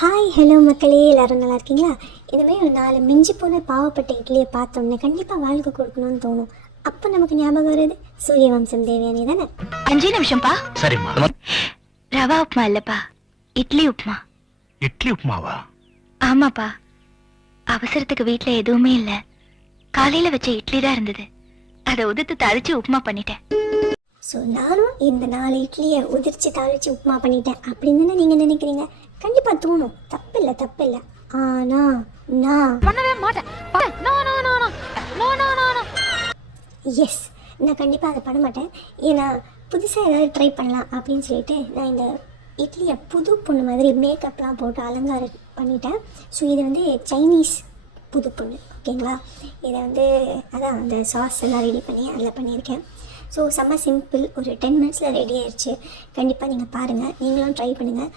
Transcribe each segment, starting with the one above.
Hi hello மக்களே, எல்லோரும் நல்லா இருக்கீங்களா? இதுமாதிரி ஒரு 4 மிஞ்சி போன பாவப்பட்ட இட்லியை பார்த்தோன்னே கண்டிப்பாக வாழ்க்கை கொடுக்கணும்னு தோணும். அப்போ நமக்கு ஞாபகம் வருது சூரிய வம்சம் தேவயானி தானே. 5 நிமிஷம்ப்பா. சரிம்மா. ரவா உப்புமா இல்லப்பா, இட்லி உப்புமா. இட்லி உப்புமாவா? ஆமாப்பா, அவசரத்துக்கு வீட்டுல எதுவுமே இல்ல. காலையில வச்ச இட்லி தான் இருந்தது, அதை உதிர்த்து தாளிச்சு உப்புமா பண்ணிட்டேன். ஸோ நானும் இந்த 4 இட்லியை உதிர்ச்சி தாளித்து உப்புமா பண்ணிட்டேன் அப்படின்னு தானே நீங்கள் நினைக்கிறீங்க. கண்டிப்பாக தோணும், தப்பில்லை. ஆனால் நான் பண்ணவே மாட்டேன். எஸ், நான் கண்டிப்பாக அதை பண்ண மாட்டேன். ஏன்னா புதுசாக ஏதாவது ட்ரை பண்ணலாம் அப்படின்னு சொல்லிட்டு நான் இந்த இட்லியை புது பொண்ணு மாதிரி மேக்கப்லாம் போட்டு அலங்காரம் பண்ணிட்டேன். ஸோ இது வந்து சைனீஸ் புது பொண்ணு, ஓகேங்களா? இதை வந்து அதான் அந்த சாஸ் எல்லாம் ரெடி பண்ணி அதில் பண்ணியிருக்கேன். ஸோ செம்ம சிம்பிள், ஒரு 10 மினிட்ஸில் ரெடி ஆயிடுச்சு. கண்டிப்பாக நீங்கள் பாருங்கள், நீங்களும் ட்ரை பண்ணுங்கள்.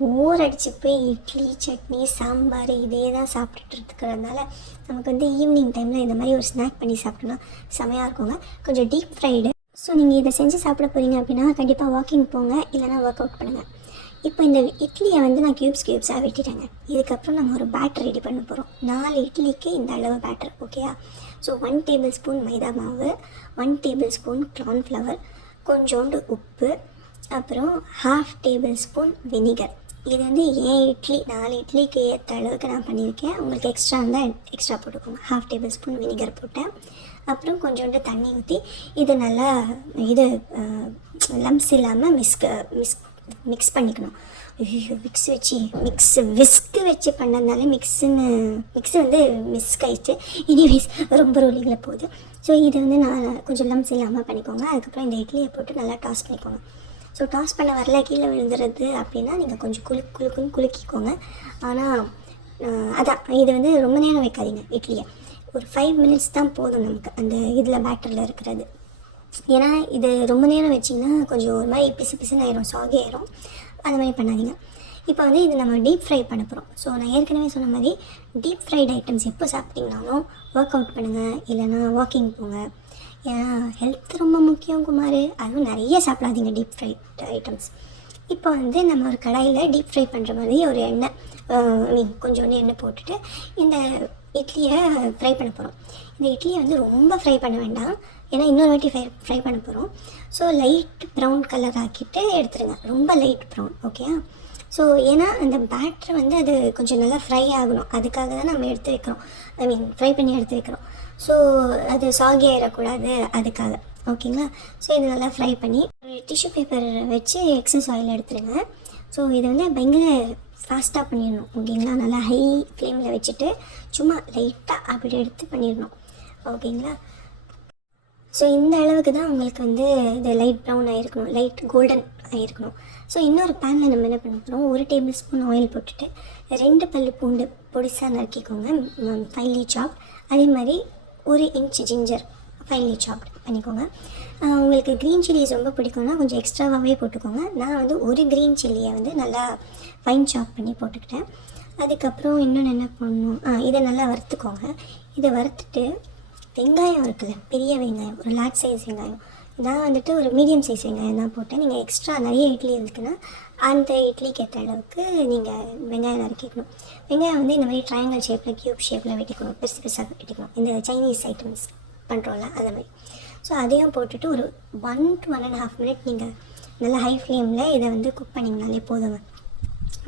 போர் அடிச்சு போய் இட்லி சட்னி சாம்பார் இதே தான் சாப்பிட்டுட்டு இருக்கிறதுனால நமக்கு வந்து ஈவினிங் டைமில் இந்த மாதிரி ஒரு ஸ்நாக் பண்ணி சாப்பிட்டோன்னா செமையாக இருக்குங்க. கொஞ்சம் டீப் ஃப்ரைடு. ஸோ நீங்கள் இதை செஞ்சு சாப்பிட போகிறீங்க அப்படின்னா கண்டிப்பாக வாக்கிங் போங்க, இல்லைனா ஒர்க் அவுட் பண்ணுங்கள். இப்போ இந்த இட்லியை வந்து நான் க்யூப்ஸாக வெட்டிட்டேங்க. இதுக்கப்புறம் நம்ம ஒரு பேட்டர் ரெடி பண்ண போகிறோம். 4 இட்லிக்கு இந்த அளவு பேட்டர், ஓகேயா? ஸோ 1 டேபிள் ஸ்பூன் மைதா மாவு, 1 டேபிள் ஸ்பூன் கார்ன்ஃப்ளவர், கொஞ்சோண்டு உப்பு, அப்புறம் 1/2 டேபிள் ஸ்பூன் வினிகர். இது வந்து ஏன் இட்லி 4 இட்லிக்கு ஏற்ற அளவுக்கு நான் பண்ணியிருக்கேன். உங்களுக்கு எக்ஸ்ட்ரா இருந்தால் எக்ஸ்ட்ரா போட்டுக்கோங்க. 1/2 டேபிள் ஸ்பூன் வினிகர் போட்டேன். அப்புறம் கொஞ்சோண்டு தண்ணி ஊற்றி இது நல்லா லம்ஸ் இல்லாமல் மிக்ஸ் பண்ணிக்கணும். ஐயோ, விஸ்க்கு வச்சு பண்ணதுனால மிக்ஸு வந்து மிஸ் ஆயிடுச்சு. எனிவேஸ் ரொம்ப ரோலிங்கில் போகுது. ஸோ இது வந்து நான் கொஞ்சம் லம்ஸ் இல்லாமல் பண்ணிக்கோங்க. அதுக்கப்புறம் இந்த இட்லியை போட்டு நல்லா டாஸ் பண்ணிக்கோங்க. ஸோ டாஸ் பண்ண வரல, கீழே விழுந்துடுறது அப்படின்னா நீங்கள் கொஞ்சம் குலுக்குன்னு குலுக்கிக்கோங்க. ஆனால் அதான் இது வந்து ரொம்ப நேரம் வைக்காதீங்க. இட்லியை ஒரு 5 மினிட்ஸ் தான் போதும் நமக்கு அந்த இதில் பேட்டரில் இருக்கிறது. ஏன்னா இது ரொம்ப நேரம் வச்சிங்கன்னா கொஞ்சம் ஒரு மாதிரி பிசுன்னு ஆயிரும், சாகி ஆயிரும். அந்த மாதிரி பண்ணாதீங்க. இப்போ வந்து இது நம்ம டீப் ஃப்ரை பண்ண போகிறோம். ஸோ நான் ஏற்கனவே சொன்ன மாதிரி டீப் ஃப்ரைட் ஐட்டம்ஸ் எப்போ சாப்பிட்டீங்கனாலும் ஒர்க் அவுட் பண்ணுங்கள், இல்லைனா வாக்கிங் போங்க. ஏன்னா ஹெல்த் ரொம்ப முக்கியம் குமார். அதுவும் நிறைய சாப்பிடாதீங்க டீப் ஃப்ரைட் ஐட்டம்ஸ். இப்போ வந்து நம்ம ஒரு கடாயில் டீப் ஃப்ரை பண்ணுற மாதிரி ஒரு எண்ணெய் கொஞ்சோண்டு எண்ணெய் போட்டுட்டு இந்த இட்லியை ஃப்ரை பண்ண போகிறோம். இந்த இட்லியை வந்து ரொம்ப ஃப்ரை பண்ண வேண்டாம், ஏன்னா இன்னொரு வாட்டி ஃப்ரை பண்ண போகிறோம். ஸோ லைட் ப்ரௌன் கலர் ஆக்கிட்டு எடுத்துருங்க, ரொம்ப லைட் ப்ரௌன், ஓகேயா? ஸோ ஏன்னா அந்த பேட்டர் வந்து அது கொஞ்சம் நல்லா ஃப்ரை ஆகணும், அதுக்காக தான் நம்ம எடுத்து வைக்கிறோம். ஃப்ரை பண்ணி எடுத்து வைக்கிறோம். ஸோ அது சாகி ஆகிடக்கூடாது, அதுக்காக, ஓகேங்களா? ஸோ இது நல்லா ஃப்ரை பண்ணி ஒரு டிஷ்யூ பேப்பர் வச்சு எக்ஸஸ் ஆயில் எடுத்துருங்க. ஸோ இது வந்து பயங்கர ஃபாஸ்ட்டாக பண்ணிடணும், ஓகேங்களா? நல்லா ஹை ஃப்ளேமில் வச்சுட்டு சும்மா லைட்டாக அப்படி எடுத்து பண்ணிடணும், ஓகேங்களா? ஸோ இந்த அளவுக்கு தான் உங்களுக்கு வந்து இது லைட் ப்ரௌன் ஆகிருக்கணும், லைட் கோல்டன் ஆகிருக்கணும். ஸோ இன்னொரு பேனில் நம்ம என்ன பண்ண போகிறோம், 1 டேபிள் ஸ்பூன் ஆயில் போட்டுட்டு 2 பல்லு பூண்டு பொடிசாக நறுக்கிக்கோங்க, ஃபைன்லி சாப். அதே மாதிரி 1 இன்ச் ஜிஞ்சர் ஃபைன்லி சாப்ட் பண்ணிக்கோங்க. உங்களுக்கு க்ரீன் சில்லிஸ் ரொம்ப பிடிக்கும்னா கொஞ்சம் எக்ஸ்ட்ராவாகவே போட்டுக்கோங்க. நான் வந்து 1 க்ரீன் சில்லியை வந்து நல்லா ஃபைன் சாப் பண்ணி போட்டுக்கிட்டேன். அதுக்கப்புறம் இன்னொன்று என்ன பண்ணணும், இதை நல்லா வறுத்துக்கோங்க. இதை வறுத்துட்டு வெங்காயம் இருக்குல்ல, பெரிய வெங்காயம், ஒரு லார்ஜ் சைஸ் வெங்காயம், நான் வந்துட்டு ஒரு மீடியம் சைஸ் வெங்காயம் தான் போட்டேன். நீங்கள் எக்ஸ்ட்ரா நிறைய இட்லி இருக்குன்னா அந்த இட்லிக்கு ஏற்ற அளவுக்கு நீங்கள் வெங்காயம் நறுக்கிக்கணும். வெங்காயம் வந்து இந்த மாதிரி ட்ரையாங்கிள் ஷேப்பில், க்யூப் ஷேப்பில் வெட்டிக்கணும், பெருசாக வெட்டிக்கணும். இந்த சைனீஸ் ஐட்டம்ஸ் பண்ணுறோம்ல அந்த மாதிரி. ஸோ அதையும் போட்டுட்டு ஒரு 1 to 1.5 மினிட் நீங்கள் நல்லா ஹை ஃப்ளேமில் இதை வந்து குக் பண்ணிங்கனாலே போதுங்க.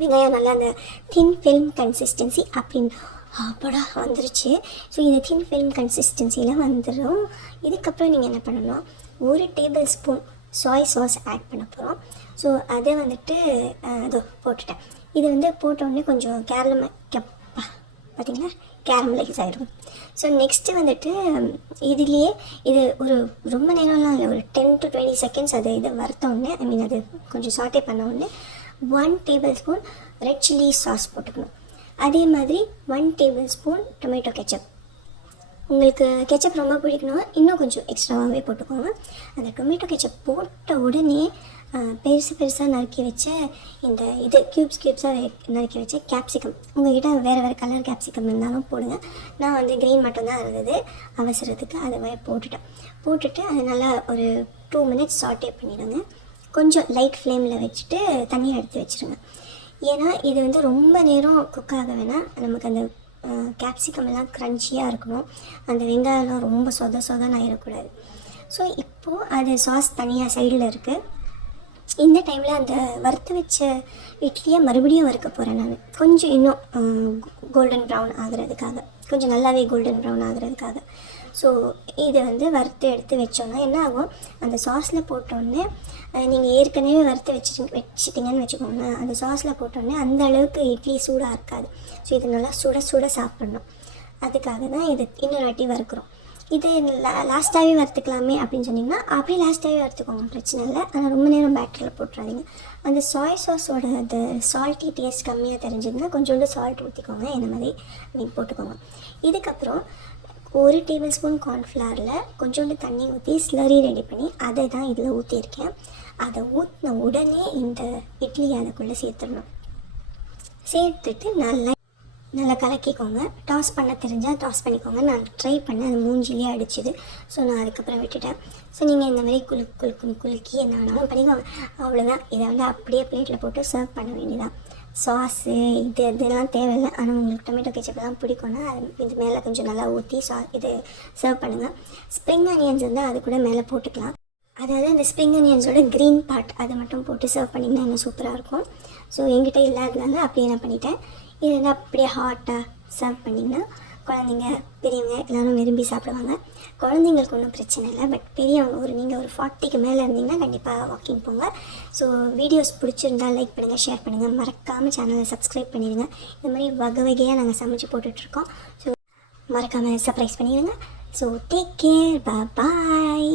வெங்காயம் நல்லா அந்த தின் ஃபில்ம் கன்சிஸ்டன்சி அப்படின்னு அப்படா வந்துருச்சு. ஸோ இந்த தின் ஃபில்ம் கன்சிஸ்டன்சியில் வந்துடும். இதுக்கப்புறம் நீங்கள் என்ன பண்ணணும்னா 1 table spoon soy sauce add பண்ண போகிறோம். ஸோ அதை வந்துட்டு அதோ போட்டுட்டேன். இது வந்து போட்டோடனே கொஞ்சம் பார்த்தீங்களா, கேரமலைஸ் ஆகிடும். ஸோ நெக்ஸ்ட்டு வந்துட்டு இதுலேயே இது ஒரு ரொம்ப நேரம்லாம் இல்லை, ஒரு 10 to 20 செகண்ட்ஸ் அது இதை வறுத்தோடனே, அது கொஞ்சம் சாட்டே பண்ணோடனே 1 table spoon red chilli sauce போட்டுக்கணும். அதே மாதிரி 1 டேபிள் ஸ்பூன் டொமேட்டோ கெச்சப். உங்களுக்கு கெச்சப் ரொம்ப பிடிக்கணும், இன்னும் கொஞ்சம் எக்ஸ்ட்ராவாகவே போட்டுக்கோங்க. அந்த டொமேட்டோ கெச்சப் போட்ட உடனே பெருசாக நறுக்கி வச்ச இந்த இது க்யூப்ஸாக நறுக்கி வச்ச கேப்சிகம், உங்கள்கிட்ட வேறு கலர் கேப்சிகம் இருந்தாலும் போடுங்க. நான் வந்து க்ரீன் மட்டும்தான் இருந்தது அவசரத்துக்கு, அதை போட்டுட்டு அதை நல்லா ஒரு 2 மினிட்ஸ் சாட்டே பண்ணிவிடுங்க. கொஞ்சம் லைட் ஃப்ளேமில் வச்சுட்டு தனியாக எடுத்து வச்சுருங்க. ஏன்னா இது வந்து ரொம்ப நேரம் குக் ஆக வேணாம். நமக்கு அந்த கேப்சிகம் எல்லாம் க்ரன்ச்சியாக இருக்கணும். அந்த வெங்காயம்லாம் ரொம்ப சொதன்னு ஆகிடக்கூடாது. ஸோ இப்போது அது சாஸ் தனியாக சைடில் இருக்குது. இந்த டைமில் அந்த வறுத்து வச்ச இட்லியை மறுபடியும் வறுக்க போகிறேன் நான். கொஞ்சம் இன்னும் கோல்டன் ப்ரௌன் ஆகிறதுக்காக, கொஞ்சம் நல்லாவே கோல்டன் ப்ரௌன் ஆகிறதுக்காக. ஸோ இதை வந்து வறுத்து எடுத்து வச்சோன்னா என்ன ஆகும், அந்த சாஸில் போட்டோடனே நீங்கள் ஏற்கனவே வறுத்து வச்சிட்டிங்கன்னு வச்சுக்கோங்களேன், அந்த சாஸில் போட்டோடனே அந்த அளவுக்கு இட்லி சூடாக இருக்காது. ஸோ இது நல்லா சுட சாப்பிட்ணும். அதுக்காக தான் இது இன்னொரு வாட்டி வறுக்கிறோம். இது லாஸ்ட்டாகவே வறுத்துக்கலாமே அப்படின்னு சொன்னிங்கன்னா அப்படி லாஸ்ட்டாகவே வறுத்துக்கோங்க, பிரச்சனை இல்லை. ஆனால் ரொம்ப நேரம் பேட்டரியில் போட்டுறாதீங்க. அந்த சாய் சாஸோட அந்த சால்ட்டி டேஸ்ட் கம்மியாக தெரிஞ்சதுன்னா கொஞ்சோண்டு சால்ட் ஊற்றிக்கோங்க, இந்த மாதிரி நீங்கள் போட்டுக்கோங்க. இதுக்கப்புறம் 1 டேபிள் ஸ்பூன் கார்ன்ஃப்ளவரில் கொஞ்சோண்டு தண்ணி ஊற்றி ஸ்லரி ரெடி பண்ணி அதை தான் இதில் ஊற்றியிருக்கேன். அதை ஊற்றின உடனே இந்த இட்லி அதுக்குள்ளே சேர்த்துடணும். சேர்த்துட்டு நல்லா கலக்கிக்கோங்க. டாஸ் பண்ண தெரிஞ்சால் டாஸ் பண்ணிக்கோங்க. நான் ட்ரை பண்ணேன், அது மூஞ்சிலே அடிச்சுது. ஸோ நான் அதுக்கப்புறம் விட்டுட்டேன். ஸோ நீங்கள் இந்த மாதிரி குலுக்கி என்ன வேணாலும் பண்ணிக்கோங்க. அவ்வளோதான். இதை வந்து அப்படியே பிளேட்டில் போட்டு சர்வ் பண்ண வேண்டியதான். சாஸு இதெல்லாம் தேவையில்லை. ஆனால் உங்களுக்கு டொமேட்டோ கெச்சப்லாம் பிடிக்கும்னா அது இது மேலே கொஞ்சம் நல்லா ஊற்றி இது சர்வ் பண்ணுங்கள். ஸ்ப்ரிங் ஆனியன்ஸ் இருந்தால் அது கூட மேலே போட்டுக்கலாம். அதாவது அந்த ஸ்ப்ரிங் ஆனியன்ஸோட க்ரீன் பார்ட் அதை மட்டும் போட்டு சர்வ் பண்ணிங்கன்னா இன்னும் சூப்பராக இருக்கும். ஸோ என்கிட்ட இல்லாததுனால அப்படியே நான் பண்ணிட்டேன். இது வந்து அப்படியே ஹாட்டாக சர்வ் பண்ணிங்கன்னா குழந்தைங்க பெரியவங்க எல்லோரும் விரும்பி சாப்பிடுவாங்க. குழந்தைங்களுக்கு ஒன்றும் பிரச்சனை இல்லை. பட் பெரியவங்க நீங்கள் ஒரு 40க்கு மேலே இருந்தீங்கன்னா கண்டிப்பாக வாக்கிங் போங்க. ஸோ வீடியோஸ் பிடிச்சிருந்தால் லைக் பண்ணுங்கள், ஷேர் பண்ணுங்கள், மறக்காமல் சேனலை சப்ஸ்கிரைப் பண்ணிடுங்க. இந்த மாதிரி வகையாக நாங்கள் சமைச்சு போட்டுட்ருக்கோம். ஸோ மறக்காமல் சர்ப்ரைஸ் பண்ணிடுங்க. ஸோ டேக் கேர், பாய்.